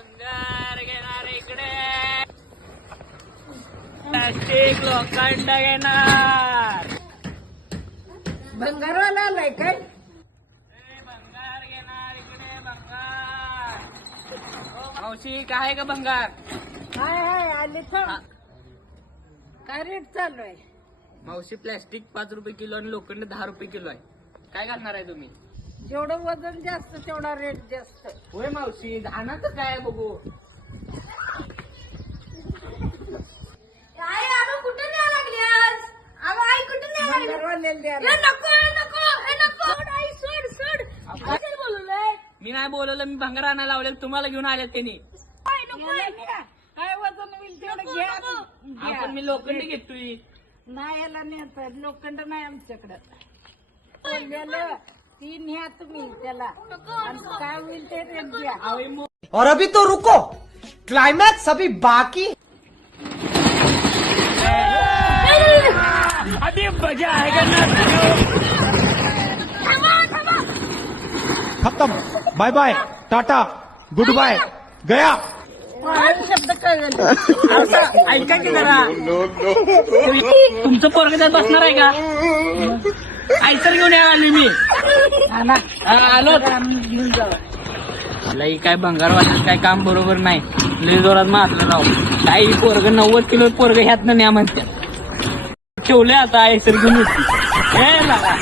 भंगार घेणार इकडे, प्लास्टिक लोखंड घेणार. भंगारवाला आलाय काय? भंगार घेणार इकडे, भंगार. मावशी काय आहे का भंगार? हाय हाय आले थांब. काय रेट चालू आहे? मावशी प्लॅस्टिक 5 रुपये किलो आणि लोखंड 10 रुपये किलो आहे. काय घालणार आहे तुम्ही? जेवढं वजन जास्त तेवढा रेट जास्त. होय मावशी, धानाचं काय बघू. काय आलो कुठे न्याय लागली आज? आलो आई कुठे न्याय लागली? भंगारवाल्याला द्यायला. नको नको सोड आई सोड. काय बोललोय? मी नाही बोलवलं, मी भंगार आणायला लावलेलं, तुम्हाला घेऊन आले त्यांनी. काय वजन होईल तेवढं घ्या. आपण मी लोखंड घेतोय. नाही याला नेत लोखंड नाही आमच्याकडं. बोललेलं ती न्या तुम्ही त्याला आणि काय होईल ते रेट द्या. और अभी तो रुको, क्लाइमैक्स अभी बाकी. अभी मजा आएगा ना. खत्म. बाय बाय, टाटा, गुड बाय, गया. शब्द कळलं. ऐका की जरा. तुमचं पोरग त्यात बसणार आहे का? आयसर घेऊन आली मी. आलो घेऊन जावा. लई काय भंगारवाल्याचं काय काम बरोबर नाही. लई जोरात मारलं राव. काही पोरग 90 किलो पोरग ह्यातनं न्या म्हणतात. ठेवले आता आयसर घेऊन होती. हे लागा.